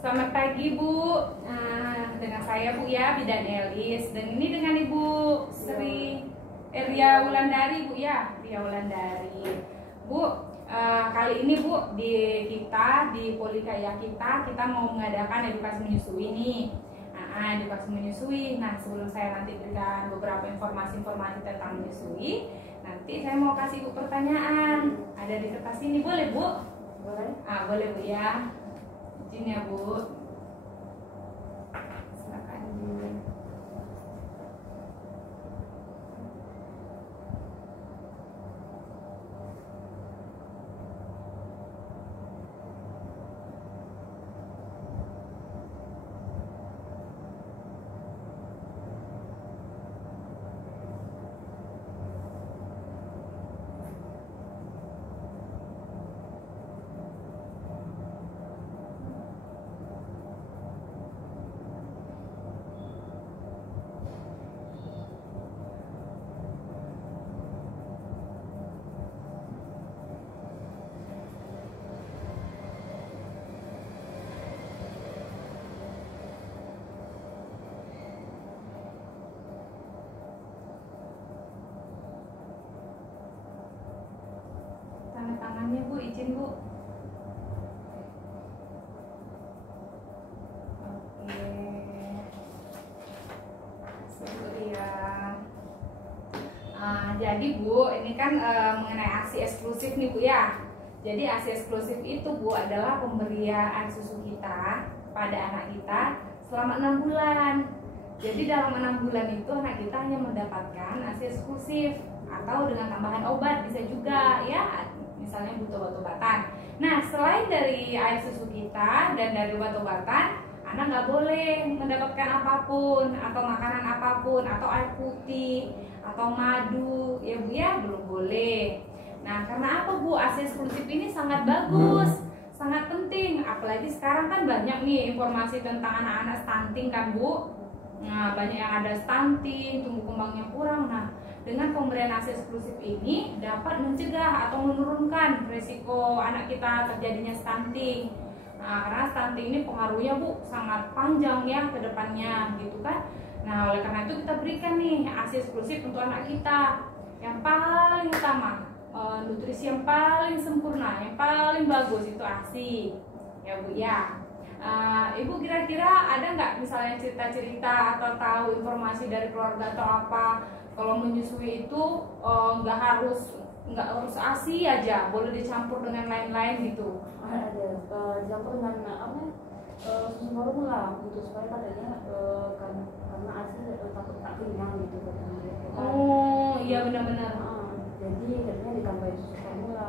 Selamat pagi Bu, dengan saya Bu ya, Bidan Elis. Dan ini dengan Ibu Sri Ria Wulandari Bu ya, Ria Wulandari. Bu, kali ini Bu di Polikaya kita mau mengadakan edukasi menyusui nih. Edukasi menyusui. Nah, sebelum saya nanti berikan beberapa informasi tentang menyusui, nanti saya mau kasih Bu pertanyaan. Ada di kertas ini, boleh Bu? Boleh. Boleh Bu ya. Izin ya Bu. Silakan Bu. Tanda tangannya Bu, izin Bu. Oke. Syukuria. Jadi Bu, ini kan mengenai aksi eksklusif nih Bu ya. Jadi aksi eksklusif itu Bu adalah pemberian susu kita pada anak kita selama 6 bulan. Jadi dalam 6 bulan itu anak kita hanya mendapatkan aksi eksklusif atau dengan tambahan obat bisa juga ya. Misalnya butuh obat-obatan. Nah, selain dari air susu kita dan dari obat-obatan, anak nggak boleh mendapatkan apapun atau makanan apapun atau air putih atau madu, ya Bu ya, belum boleh. Nah, karena apa Bu? ASI eksklusif ini sangat bagus, sangat penting. Apalagi sekarang kan banyak nih informasi tentang anak-anak stunting kan Bu. Nah, banyak yang ada stunting, tumbuh kembangnya kurang. Nah, dengan pemberian ASI eksklusif ini dapat mencegah atau menurunkan risiko anak kita terjadinya stunting. Nah, karena stunting ini pengaruhnya Bu sangat panjang ya ke depannya gitu kan. Nah, oleh karena itu kita berikan nih ASI eksklusif untuk anak kita. Yang paling utama, nutrisi yang paling sempurna, yang paling bagus itu ASI. Ya Bu ya. Ibu kira-kira ada nggak misalnya cerita-cerita atau tahu informasi dari keluarga atau apa kalau menyusui itu nggak harus ASI aja, boleh dicampur dengan lain-lain gitu? Ada dicampur dengan susu formula gitu supaya katanya karena ASI takut tak kenyang gitu katanya mereka. Oh iya benar-benar. Jadi katanya ditambahin susu formula.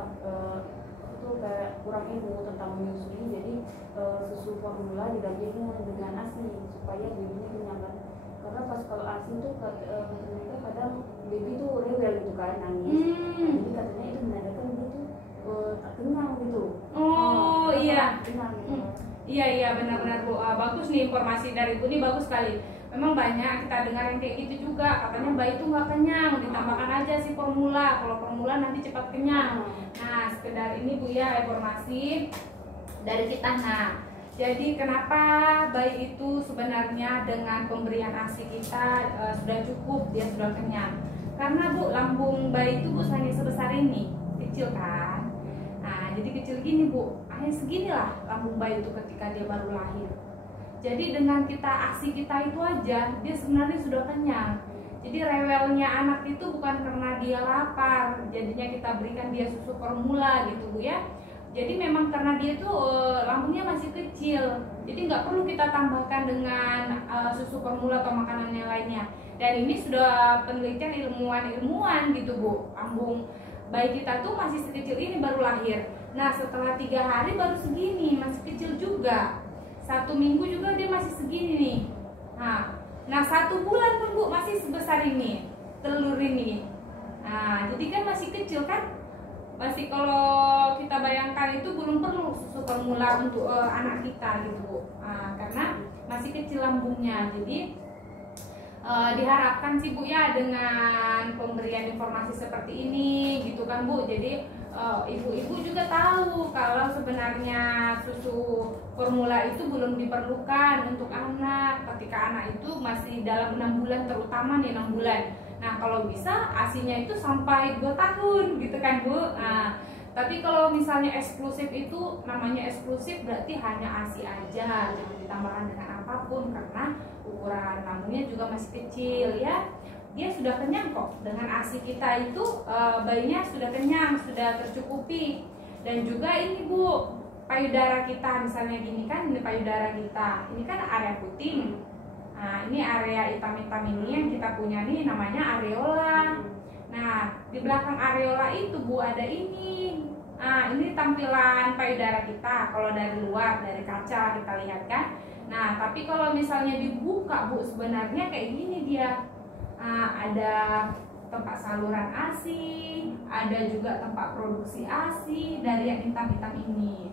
Itu kayak kurang ilmu tentang menyusui, jadi susu formula digantikan dengan ASI supaya babynya kenyang kan. Karena pas kalau ASI itu mereka kadang baby tuh rewel gitu kan, nangis. Jadi katanya itu menandakan dia tuh tak kenyang gitu. Oh iya. Kenyang gitu. Iya benar-benar Bu. Bagus nih informasi dari Bu, ini bagus sekali. Memang banyak kita dengar yang kayak gitu juga, katanya bayi itu nggak kenyang, ditambahkan aja si formula. Kalau formula nanti cepat kenyang. Nah, sekedar ini Bu ya informasi dari kita. Nah, jadi kenapa bayi itu sebenarnya dengan pemberian ASI kita sudah cukup, dia sudah kenyang? Karena Bu, lambung bayi itu Bu hanya sebesar ini, kecil kan? Nah, jadi kecil gini Bu, hanya seginilah lambung bayi itu ketika dia baru lahir. Jadi dengan kita ASI kita itu aja, dia sebenarnya sudah kenyang. Jadi rewelnya anak itu bukan karena dia lapar, jadinya kita berikan dia susu formula gitu Bu ya. Jadi memang karena dia tuh lambungnya masih kecil, jadi nggak perlu kita tambahkan dengan susu formula atau makanan yang lainnya. Dan ini sudah penelitian ilmuwan gitu Bu, lambung bayi kita tuh masih sekecil ini baru lahir. Nah setelah 3 hari baru segini, masih kecil juga. 1 minggu juga dia masih segini nih. Nah 1 bulan pun Bu masih sebesar ini, telur ini. Nah jadi kan masih kecil kan, masih kalau kita bayangkan itu belum perlu susu formula untuk anak kita gitu Bu. Karena masih kecil lambungnya. Jadi diharapkan sih Bu ya dengan pemberian informasi seperti ini gitu kan Bu. Jadi ibu-ibu juga tahu kalau sebenarnya susu formula itu belum diperlukan untuk anak ketika anak itu masih dalam 6 bulan, terutama nih 6 bulan. Nah kalau bisa ASI-nya itu sampai 2 tahun gitu kan Bu. Nah, tapi kalau misalnya eksklusif itu, namanya eksklusif berarti hanya ASI aja, jangan ditambahkan dengan apapun karena ukuran lambungnya juga masih kecil ya. Dia sudah kenyang kok, dengan ASI kita itu bayinya sudah kenyang, sudah tercukupi. Dan juga ini Bu, payudara kita misalnya gini kan, ini payudara kita, ini kan area putih. Nah ini area hitam-hitam ini yang kita punya nih namanya areola. Nah di belakang areola itu Bu ada ini. Nah ini tampilan payudara kita kalau dari luar, dari kaca kita lihat kan. Nah tapi kalau misalnya dibuka Bu, sebenarnya kayak gini dia. Ada tempat saluran ASI, ada juga tempat produksi ASI dari yang hitam-hitam ini.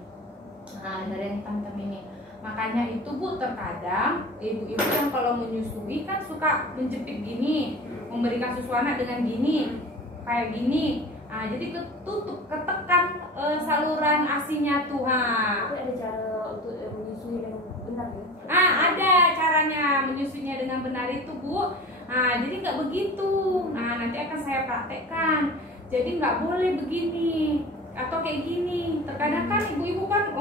Nah dari yang hitam-hitam ini. Makanya itu Bu, terkadang ibu-ibu yang kalau menyusui kan suka menjepit gini, memberikan susu anak dengan gini, kayak gini. Nah, jadi ketutup, ketekan saluran ASI-nya tuh. Itu ada cara untuk menyusui dengan benar ya? Ada caranya menyusuinya dengan benar itu Bu. Nah, jadi nggak begitu. Nah, nanti akan saya praktekkan. Jadi nggak boleh begini atau kayak gini. Terkadang kan ibu-ibu kan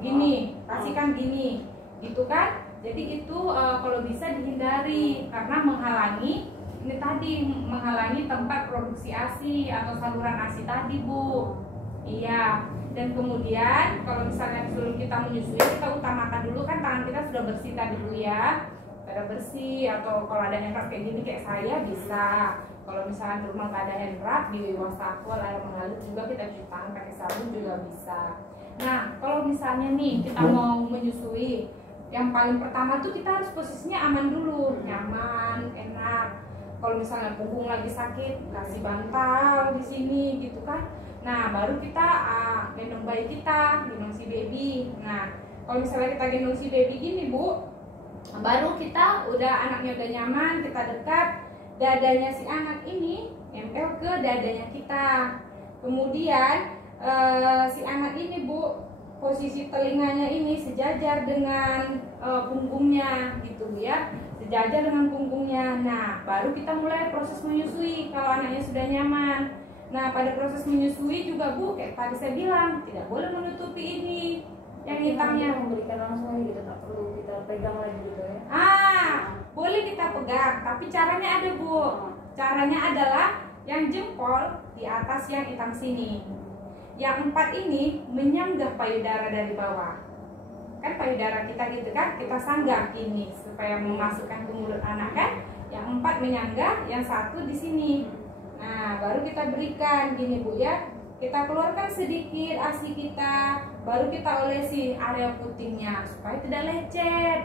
gini, kasihkan gini gitu kan. Jadi itu kalau bisa dihindari karena menghalangi ini tadi, menghalangi tempat produksi ASI atau saluran ASI tadi Bu. Iya. Dan kemudian kalau misalnya sebelum kita menyusui, kita utamakan dulu kan tangan kita sudah bersih tadi Bu ya. Ada bersih, atau kalau ada handwrap kayak gini kayak saya bisa. Kalau misalnya di rumah nggak ada handwrap, di wastafel air mengalir juga kita cuci tangan pakai sabun juga bisa. Nah kalau misalnya nih kita mau menyusui, yang paling pertama tuh kita harus posisinya aman dulu, nyaman, enak. Kalau misalnya punggung lagi sakit, kasih bantal di sini gitu kan. Nah baru kita gendong bayi kita, gendong si baby. Nah kalau misalnya kita gendong si baby gini Bu, baru kita udah anaknya udah nyaman, kita dekat, dadanya si anak ini nempel ke dadanya kita. Kemudian si anak ini Bu, posisi telinganya ini sejajar dengan punggungnya gitu ya, sejajar dengan punggungnya. Nah baru kita mulai proses menyusui kalau anaknya sudah nyaman. Nah pada proses menyusui juga Bu, kayak tadi saya bilang, tidak boleh menutupi ini yang hitamnya, memberikan langsung aja gitu, tak perlu kita pegang lagi gitu ya. Boleh kita pegang, tapi caranya ada Bu. Caranya adalah yang jempol di atas yang hitam sini. Yang 4 ini menyanggah payudara dari bawah. Kan payudara kita gitu kan, kita sanggah gini supaya memasukkan ke mulut anak kan. Yang 4 menyanggah, yang 1 di sini. Nah, baru kita berikan gini Bu ya. Kita keluarkan sedikit ASI kita, baru kita olesi area putihnya supaya tidak lecet.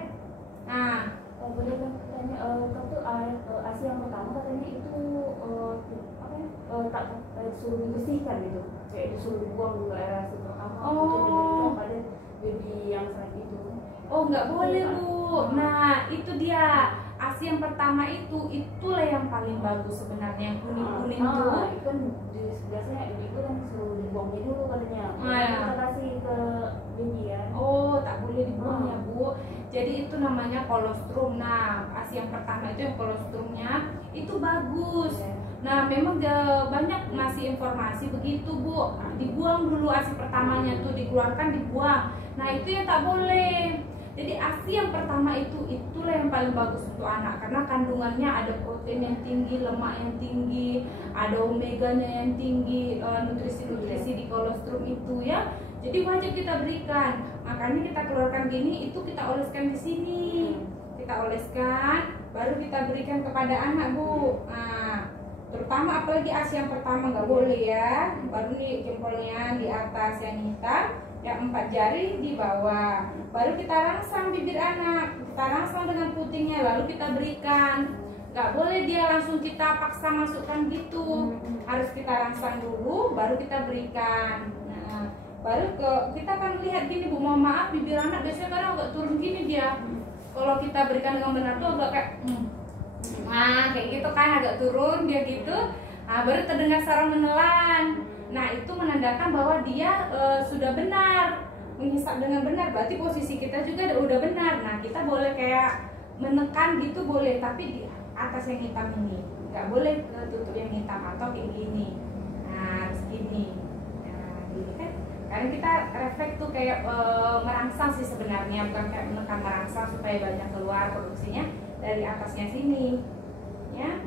Nah, boleh kan katanya itu ASI yang pertama katanya itu tak disuruh dibersihkan gitu, kayak disuruh dibuang dulu air ASI pertama untuk diberikan pada baby yang saat itu. Nggak boleh Bu. Nah itu dia ASI yang pertama itulah yang paling bagus sebenarnya, yang kuning-kuning tuh. Itu kan biasanya ibu kan suruh dibuangnya dulu katanya. Kita kasih ke baby ya. Tak boleh dibuang ya Bu. Jadi itu namanya kolostrum. Nah ASI yang pertama itu yang kolostrumnya itu bagus. Nah memang banyak ngasih informasi begitu Bu. Dibuang dulu ASI pertamanya tuh, dikeluarkan dibuang. Nah itu yang tak boleh. Jadi ASI yang pertama itulah yang paling bagus untuk anak karena kandungannya ada protein yang tinggi, lemak yang tinggi, ada omeganya yang tinggi, nutrisi-nutrisi di kolostrum itu ya. Jadi wajib kita berikan. Makanya kita keluarkan gini, itu kita oleskan di sini. Kita oleskan, baru kita berikan kepada anak Bu. Nah, terutama apalagi ASI yang pertama nggak boleh ya. Baru nih jempolnya di atas yang hitam, yang 4 jari di bawah. Baru kita rangsang bibir anak, kita rangsang dengan putingnya, lalu kita berikan. Nggak boleh dia langsung kita paksa masukkan gitu. Harus kita rangsang dulu, baru kita berikan. Nah, baru kita akan lihat gini Bu, mohon maaf bibir anak biasanya kadang agak turun gini dia. Kalau kita berikan dengan benar tuh agak kayak kayak gitu kan, agak turun dia gitu. Nah, baru terdengar sarang menelan. Nah itu menandakan bahwa dia sudah benar menghisap dengan benar, berarti posisi kita juga udah benar. Nah, kita boleh kayak menekan gitu boleh, tapi di atas yang hitam ini, nggak boleh tutup yang hitam atau kayak gini. Nah, harus gini. Nah, gini kan. Karena kita refleks tuh kayak merangsang sih sebenarnya, bukan kayak menekan, merangsang supaya banyak keluar produksinya dari atasnya sini, ya.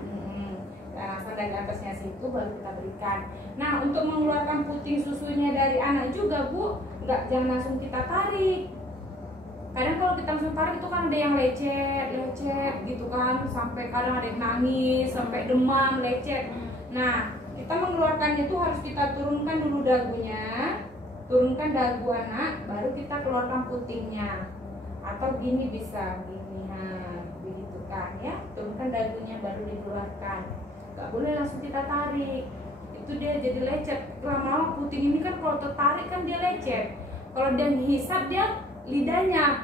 Langsung dari atasnya situ baru kita berikan. Nah, untuk mengeluarkan puting susunya dari anak juga, Bu, jangan langsung kita tarik. Kadang kalau kita langsung tarik itu kan ada yang lecet gitu kan, sampai kadang ada yang nangis, sampai demam, lecet. Nah, kita mengeluarkannya itu harus kita turunkan dulu dagunya, turunkan dagu anak, baru kita keluarkan putingnya. Atau gini bisa, gini, nah, begitu kan ya, turunkan dagunya baru dikeluarkan. Gak boleh langsung kita tarik, itu dia jadi lecet. Lama-lama puting ini kan kalau tertarik kan dia lecet, kalau dia hisap dia lidahnya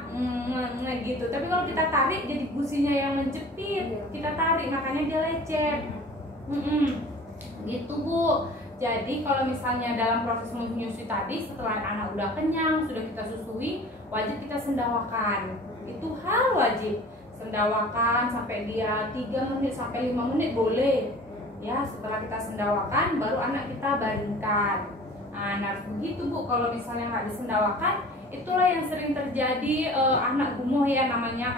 gitu. Tapi kalau kita tarik jadi gusinya yang menjepit, kita tarik makanya dia lecet. Gitu, Bu. Jadi kalau misalnya dalam proses menyusui tadi, setelah anak udah kenyang, sudah kita susui, wajib kita sendawakan. Itu hal wajib, sendawakan sampai dia 3 menit sampai 5 menit boleh. Ya, setelah kita sendawakan baru anak kita baringkan. Nah, begitu, Bu. Kalau misalnya nggak disendawakan, itulah yang sering terjadi, anak gumoh ya namanya.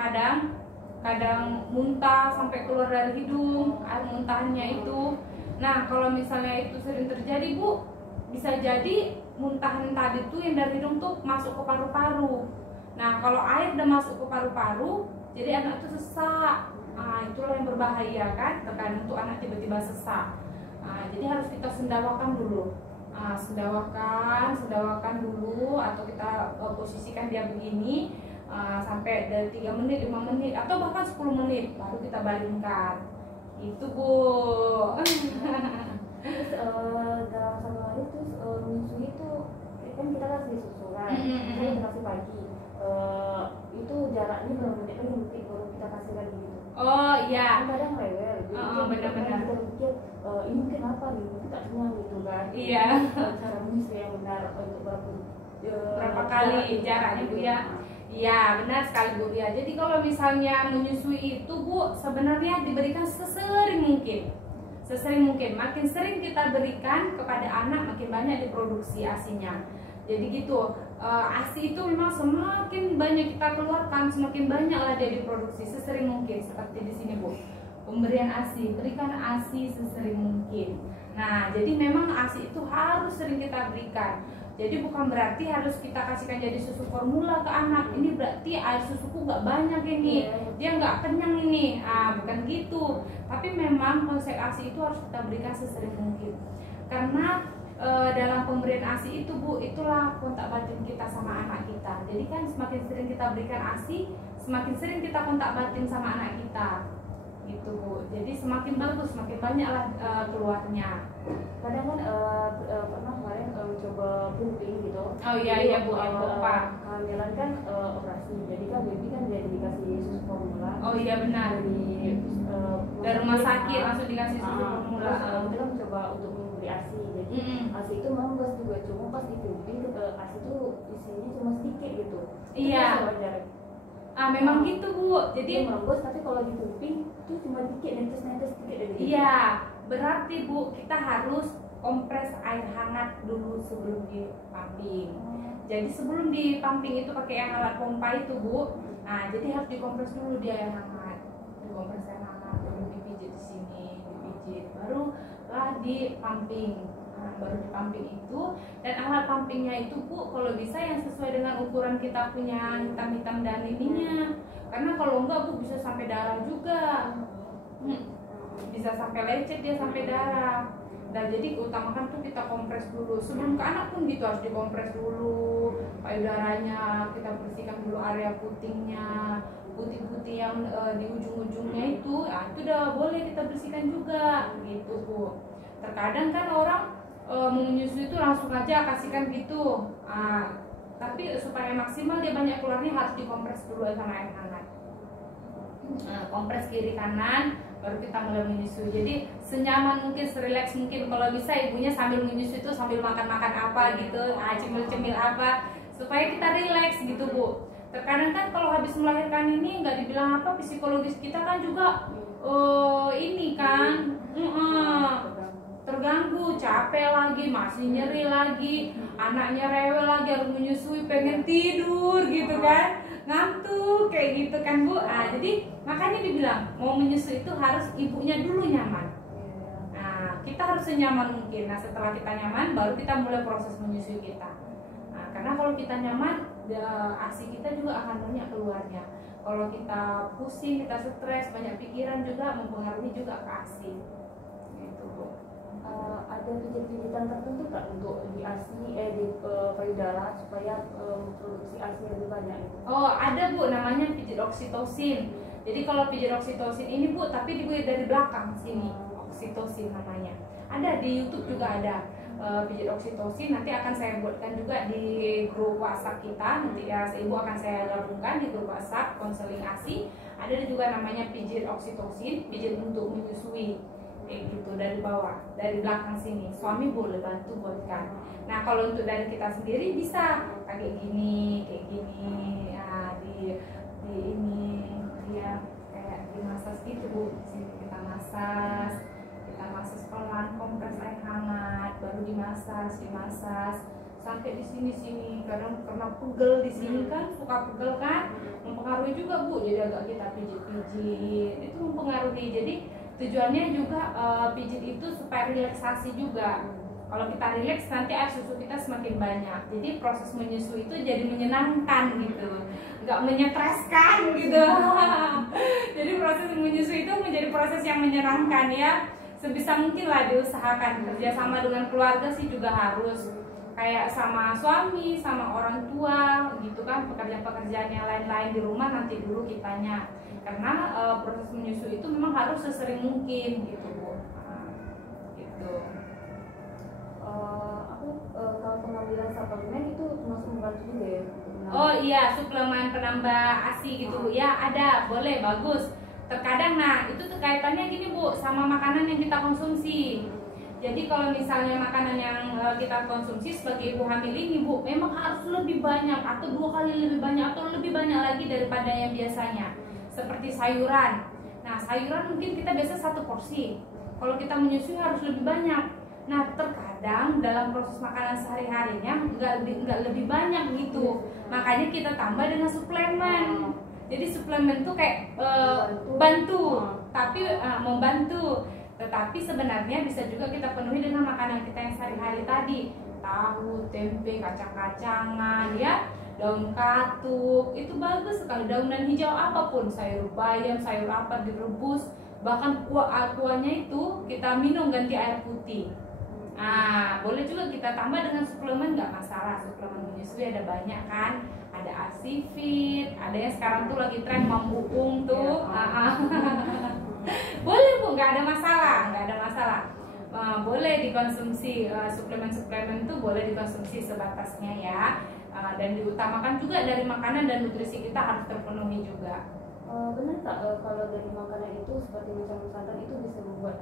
Kadang muntah sampai keluar dari hidung, air muntahnya itu. Nah, kalau misalnya itu sering terjadi, Bu, bisa jadi muntahan tadi tuh yang dari hidung tuh masuk ke paru-paru. Nah, kalau air udah masuk ke paru-paru, jadi anak tuh sesak. Itulah yang berbahaya kan, terkadang untuk anak tiba-tiba sesak. Jadi harus kita sendawakan dulu. Sendawakan dulu, atau kita posisikan dia begini sampai dari 3 menit, 5 menit, atau bahkan 10 menit baru kita baringkan. Itu, Bu. Terus dalam satu hari terus menyusui itu kan kita kasih susu kan, kita kasih pagi. Itu jaraknya berapa menit lagi mungkin baru kita kasih lagi gitu. Oh iya. Kadang rewel, jadi benar-benar. kita pikir ini mungkin apa nih, mungkin tak kenyang gitu kan. Iya. Cara menyusui yang benar untuk berapa kali jaraknya, Bu ya. Iya, benar sekali, Bu ya. Jadi kalau misalnya menyusui itu, Bu, sebenarnya diberikan sesering mungkin. Makin sering kita berikan kepada anak, makin banyak diproduksi ASI-nya. Jadi gitu, ASI itu memang semakin banyak kita keluarkan, semakin banyaklah dia diproduksi sesering mungkin. Seperti di sini, Bu, pemberian ASI, berikan ASI sesering mungkin. Nah, jadi memang ASI itu harus sering kita berikan. Jadi bukan berarti harus kita kasihkan jadi susu formula ke anak. Ini berarti air susuku nggak banyak ini, dia nggak kenyang ini. Bukan gitu. Tapi memang konsep ASI itu harus kita berikan sesering mungkin. Karena dalam pemberian ASI itu, Bu, itulah kontak batin kita sama anak kita. Jadi kan semakin sering kita berikan ASI, semakin sering kita kontak batin sama anak kita. Gitu, Bu. Jadi semakin bagus, semakin banyaklah keluarnya. Kadang kan pernah kemarin coba pumping gitu. Oh iya, Bu, yang pompa. Kehamilan kan operasi, jadi kan baby kan jadi dikasih susu formula. Oh iya, benar. Dari rumah sakit langsung dikasih susu formula. Kita mencoba untuk memberi ASI. Jadi ASI itu membos juga, cuma pas di pumping ASI itu isinya cuma sedikit gitu. Iya. Memang gitu, Bu. Jadi membos, tapi kalau di pumping itu cuma dikit, netes sedikit dari gitu. Iya, berarti, Bu, kita harus kompres air hangat dulu sebelum dipumping. Jadi sebelum dipumping itu pakai yang alat pompa itu, Bu. Nah, jadi harus dikompres dulu dia air hangat. Dikompres air hangat, baru dipijit di sini, baru lah dipumping. Baru dipumping itu, dan alat pumpingnya itu, Bu, kalau bisa yang sesuai dengan ukuran kita punya hitam-hitam dan ininya. Karena kalau enggak, Bu, bisa sampai darah juga. Bisa sampai lecet dia sampai darah. Nah, jadi utamakan tuh kita kompres dulu. Sebelum ke anak pun gitu harus dikompres dulu payudaranya, kita bersihkan dulu area putingnya, putih-putih yang di ujung-ujungnya itu, itu udah boleh kita bersihkan juga gitu, Bu. Terkadang kan orang mau menyusui itu langsung aja kasihkan gitu. Tapi supaya maksimal dia banyak keluarnya harus dikompres dulu sama air hangat. Kompres kiri kanan baru kita mulai menyusui. Jadi senyaman mungkin, serileks mungkin. Kalau bisa ibunya sambil menyusui itu sambil makan-makan apa gitu, cemil-cemil apa, supaya kita rileks gitu Bu. Terkadang kan kalau habis melahirkan ini nggak dibilang apa, psikologis kita kan juga ini kan terganggu, capek lagi, masih nyeri lagi, anaknya rewel lagi, harus menyusui, pengen tidur gitu kan, ngantuk kayak gitu kan Bu. Jadi makanya dibilang mau menyusui itu harus ibunya dulu nyaman. Nah, kita harus senyaman mungkin. Nah, setelah kita nyaman baru kita mulai proses menyusui kita. Nah, karena kalau kita nyaman, ASI kita juga akan banyak keluarnya. Kalau kita pusing, kita stres, banyak pikiran juga mempengaruhi juga ke ASI. Gitu Bu. Ada pijat-pijitan tertentu nggak untuk di ASI di payudara supaya produksi ASI lebih banyak? Oh, ada Bu, namanya pijat oksitosin. Jadi kalau pijat oksitosin ini Bu, tapi dibuat dari belakang sini, oksitosin namanya. Ada di YouTube juga ada pijat oksitosin. Nanti akan saya buatkan juga di grup WhatsApp kita. Nanti ya Ibu akan saya gabungkan di grup WhatsApp konseling ASI. Ada juga namanya pijat oksitosin, pijat untuk menyusui. Kayak gitu dari bawah, dari belakang sini. Suami boleh bantu buatkan. Nah, kalau untuk dari kita sendiri bisa kayak gini, ya, di ini dia kayak dimasas gitu Bu. Di sini kita masas pelan, kompres air hangat, baru dimasas sampai di sini. Kadang karena pegel di sini kan, suka pegel kan, mempengaruhi juga Bu. Jadi agak kita pijit-pijit, itu mempengaruhi. Jadi tujuannya juga pijit itu supaya relaksasi juga. Kalau kita rileks nanti air susu kita semakin banyak. Jadi proses menyusui itu jadi menyenangkan gitu, nggak menyetreskan gitu. Jadi proses menyusui itu menjadi proses yang menyenangkan ya. Sebisa mungkin lah diusahakan kerjasama dengan keluarga sih juga harus. Kayak sama suami, sama orang tua gitu kan, pekerjaan-pekerjaan yang lain-lain di rumah nanti dulu kitanya. Karena proses menyusui itu memang harus sesering mungkin gitu Bu. Gitu. Kalau pengambilan suplemen itu termasuk membantu juga ya? Oh iya, suplemen penambah ASI gitu Bu. Ya ada, boleh, bagus. Terkadang itu tuh kaitannya gini Bu, sama makanan yang kita konsumsi. Jadi kalau misalnya makanan yang kita konsumsi sebagai ibu hamil ini Bu, memang harus lebih banyak atau 2 kali lebih banyak atau lebih banyak lagi daripada yang biasanya. Seperti sayuran. Nah, sayuran mungkin kita biasa 1 porsi. Kalau kita menyusui harus lebih banyak. Nah, terkadang dalam proses makanan sehari-harinya nggak lebih banyak gitu. Makanya kita tambah dengan suplemen. Jadi suplemen tuh kayak bantu, tapi membantu. Tetapi sebenarnya bisa juga kita penuhi dengan makanan kita yang sehari-hari tadi. Tahu, tempe, kacang-kacangan ya, daun katuk, itu bagus sekali. Daunan hijau apapun, sayur bayam, sayur apa direbus, bahkan kuahnya itu kita minum ganti air putih. Boleh juga kita tambah dengan suplemen, nggak masalah. Suplemen menyusui ada banyak kan, ada ASI Fit, ada yang sekarang tuh lagi tren Mambuung tuh. Boleh Bu, nggak ada masalah. Boleh dikonsumsi suplemen-suplemen itu, boleh dikonsumsi sebatasnya ya. Dan diutamakan juga dari makanan dan nutrisi kita harus terpenuhi juga. Benar tak kalau dari makanan itu seperti macam santan itu bisa membuat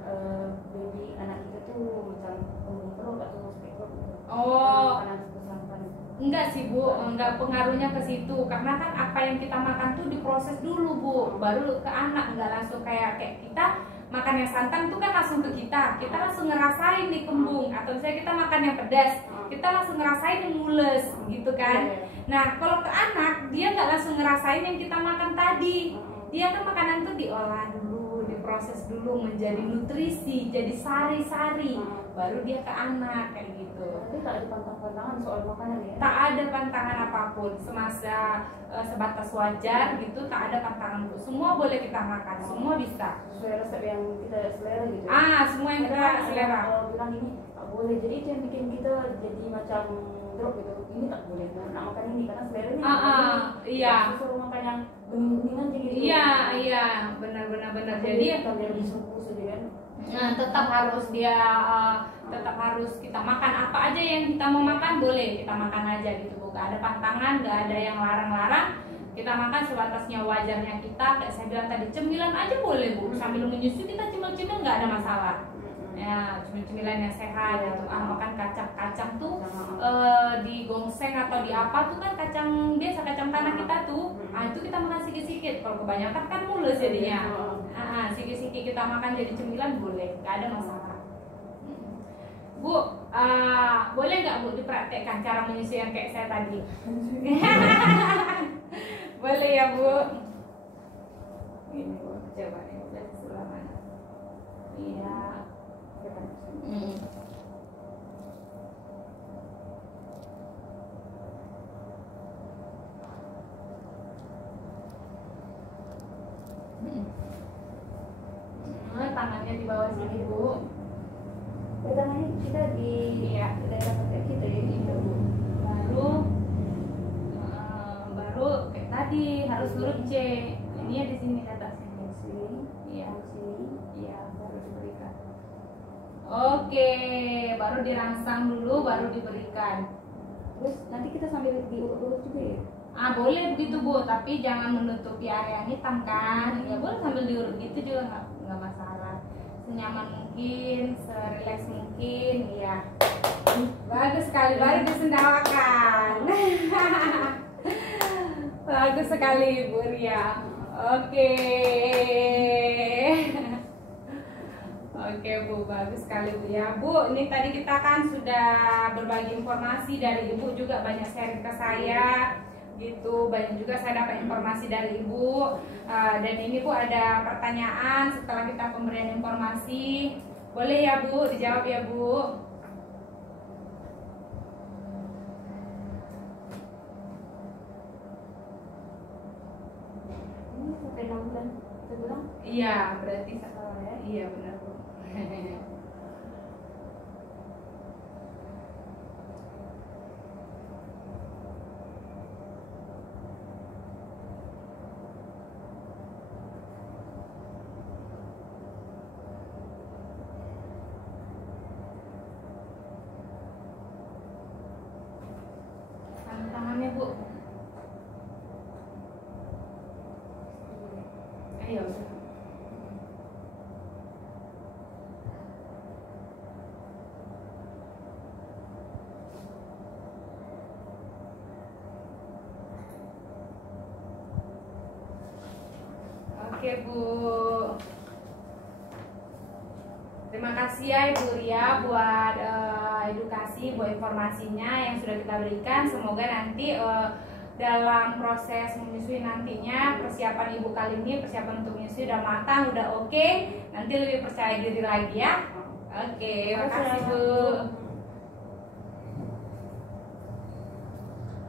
baby anak kita tuh macam pembuluh perut atau spektruk? Makanan santan. Enggak sih Bu, enggak pengaruhnya ke situ. Karena kan apa yang kita makan tuh diproses dulu Bu, baru ke anak. Enggak langsung kayak kita makan yang santan tuh kan langsung ke kita langsung ngerasain nih kembung. Atau misalnya kita makan yang pedas, kita langsung ngerasain yang mules gitu kan. Nah, kalau ke anak, dia nggak langsung ngerasain yang kita makan tadi. Dia kan makanan tuh diolah dulu, diproses dulu menjadi nutrisi, jadi sari-sari, baru dia ke anak kayak gitu. Tapi tak ada pantang-pantangan soal makanan ya? Tak ada pantangan apapun, semasa sebatas wajar gitu, tak ada pantangan Bu. Semua boleh kita makan, semua bisa. Sesuai resep yang kita selera gitu. Semua yang kita selera. Bilang ini tak boleh, jadi itu yang bikin kita jadi macam drop gitu. Ini tak boleh, nak makan ini karena seleranya. Iya. Suruh makan yang bening-bening aja gitu. Iya, benar. Jadi yang disuruh saja kan. tetap harus kita makan apa aja yang kita mau makan, boleh kita makan aja gitu Bu. Gak ada pantangan, gak ada yang larang-larang. Kita makan sebatasnya wajarnya kita. Kayak saya bilang tadi, cemilan aja boleh Bu. Sambil menyusui kita cemil-cemil, gak ada masalah. Ya, cemilan-cemilan yang sehat Iya. gitu. Makan kacang tuh Sama. di gongseng atau di apa tuh kan kacang biasa, kacang tanah kita tuh. Itu kita makan sikit-sikit. Kalau kebanyakan kan mulus jadinya. Sikit-sikit kita makan jadi cemilan boleh, nggak ada masalah. Bu, boleh nggak Bu dipraktekkan cara menyusui yang kayak saya tadi? Boleh ya Bu. Ini Bu, coba nih dari sebelah mana? Iya. Tangannya di bawah sini Bu. Tangannya kita di daerah kaki kita ya gitu Bu. Baru kayak tadi harus huruf C. Ini ya di sini atasnya. Sini. Iya. Sini. Iya, baru diberikan. Oke, baru dirangsang dulu, baru diberikan. Terus nanti kita sambil diurut-urut juga ya? Boleh begitu Bu, tapi jangan menutupi area yang hitam kan. Ya boleh sambil diurut gitu juga nggak masalah. Senyaman mungkin, serileks mungkin, ya. Bagus sekali, baru disendawakan. Bagus sekali Bu Ria. Oke. Oke Bu, bagus sekali Bu ya. Bu, ini tadi kita kan sudah berbagi informasi dari Ibu, juga banyak sharing ke saya gitu, banyak juga saya dapat informasi dari Ibu. Dan ini Bu ada pertanyaan setelah kita pemberian informasi. Boleh ya Bu, dijawab ya Bu. Ini sampai 6 bulan sebulan? Iya, berarti Salah ya? iya benar Bu. Tangannya Bu. Ayo. Oke Bu. Terima kasih ya Ibu Ria buat edukasi, buat informasinya yang sudah kita berikan. Semoga nanti dalam proses menyusui nantinya persiapan Ibu kali ini, persiapan untuk menyusui udah matang, udah oke. Nanti lebih percaya diri lagi ya. Oke, makasih Bu.